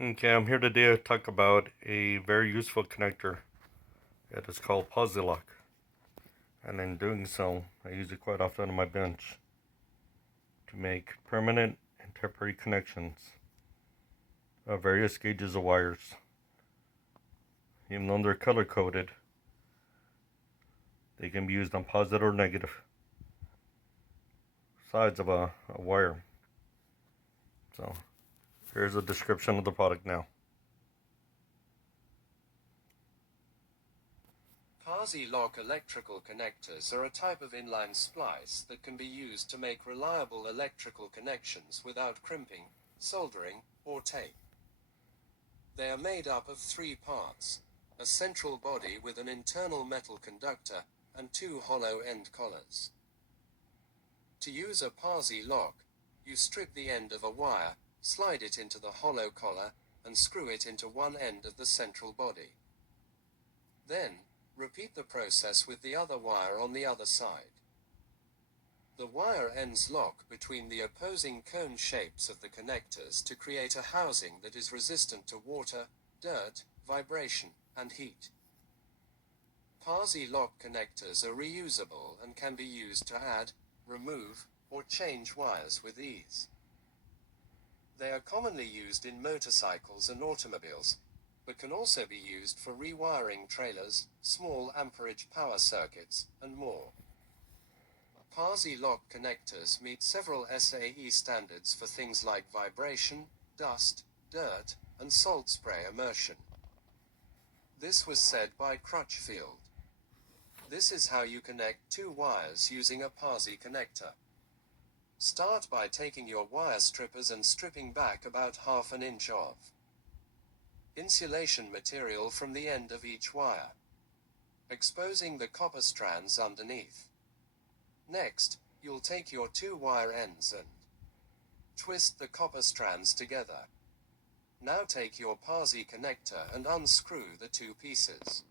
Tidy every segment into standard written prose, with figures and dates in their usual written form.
Okay, I'm here today to talk about a very useful connector. It is called Posi lock, and in doing so, I use it quite often on my bench to make permanent and temporary connections of various gauges of wires. Even though they're color coded, they can be used on positive or negative sides of a wire. So, here's a description of the product now. Posi lock electrical connectors are a type of inline splice that can be used to make reliable electrical connections without crimping, soldering, or tape. They are made up of three parts: a central body with an internal metal conductor, and two hollow end collars. To use a Posi lock, you strip the end of a wire, slide it into the hollow collar, and screw it into one end of the central body. Then, repeat the process with the other wire on the other side. The wire ends lock between the opposing cone shapes of the connectors to create a housing that is resistant to water, dirt, vibration, and heat. Posi lock connectors are reusable and can be used to add, remove, or change wires with ease. They are commonly used in motorcycles and automobiles, but can also be used for rewiring trailers, small amperage power circuits, and more. Posi lock connectors meet several SAE standards for things like vibration, dust, dirt, and salt spray immersion. This was said by Crutchfield. This is how you connect two wires using a Posi connector. Start by taking your wire strippers and stripping back about ½ inch of insulation material from the end of each wire, exposing the copper strands underneath. Next, you'll take your two wire ends and twist the copper strands together. Now take your Posi connector and unscrew the two pieces.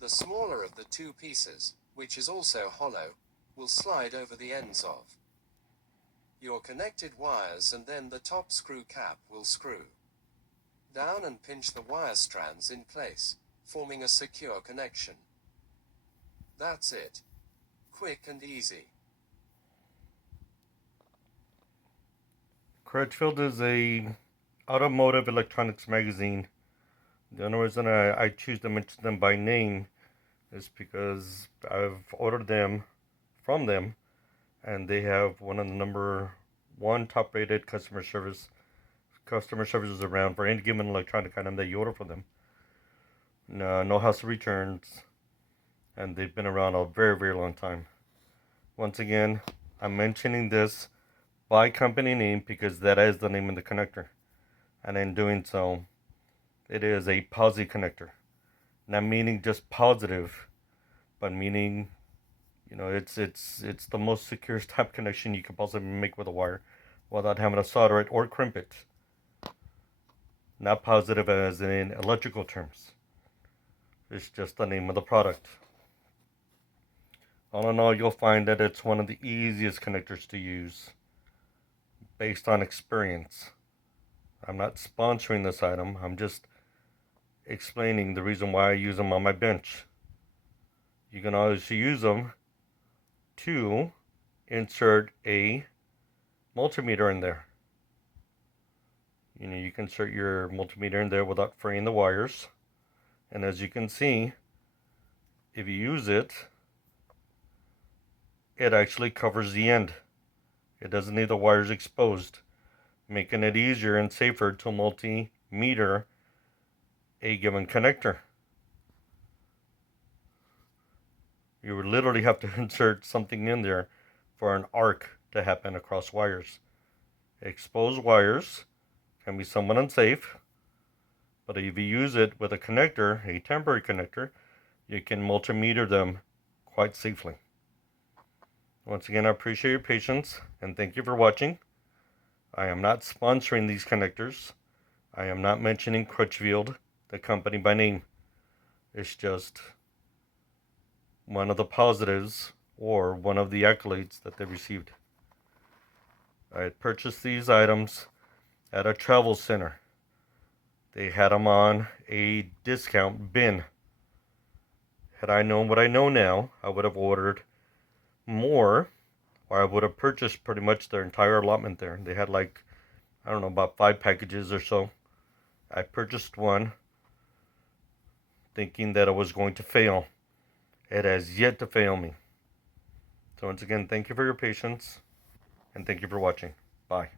The smaller of the two pieces, which is also hollow, will slide over the ends of your connected wires, and then the top screw cap will screw down and pinch the wire strands in place, forming a secure connection. That's it. Quick and easy. Crutchfield is a automotive electronics magazine. The only reason I choose to mention them by name is because I've ordered them from them, and they have one of the number one top rated customer services around for any given electronic item that you order from them. No hassle returns, and they've been around a very, very long time. Once again, I'm mentioning this by company name because that is the name of the connector, and in doing so, it is a Posi connector. Not meaning just positive, but meaning, it's the most secure type connection you can possibly make with a wire without having to solder it or crimp it. Not positive as in electrical terms. It's just the name of the product. All in all, you'll find that it's one of the easiest connectors to use based on experience. I'm not sponsoring this item. I'm just explaining the reason why I use them on my bench. You can always use them to insert a multimeter in there. You can insert your multimeter in there without fraying the wires. And as you can see, if you use it, it actually covers the end. It doesn't leave the wires exposed, making it easier and safer to multimeter a given connector. You would literally have to insert something in there for an arc to happen across wires. Exposed wires can be somewhat unsafe, but if you use it with a connector, a temporary connector, you can multimeter them quite safely. Once again, I appreciate your patience and thank you for watching. I am not sponsoring these connectors. I am not mentioning Crutchfield, the company, by name. It's just one of the positives or one of the accolades that they received. I had purchased these items at a travel center They had them on a discount bin. Had I known what I know now, I would have ordered more, or I would have purchased pretty much their entire allotment there. They had like, I don't know, about 5 packages or so. I purchased one thinking that it was going to fail. It has yet to fail me. So once again, thank you for your patience and thank you for watching. Bye.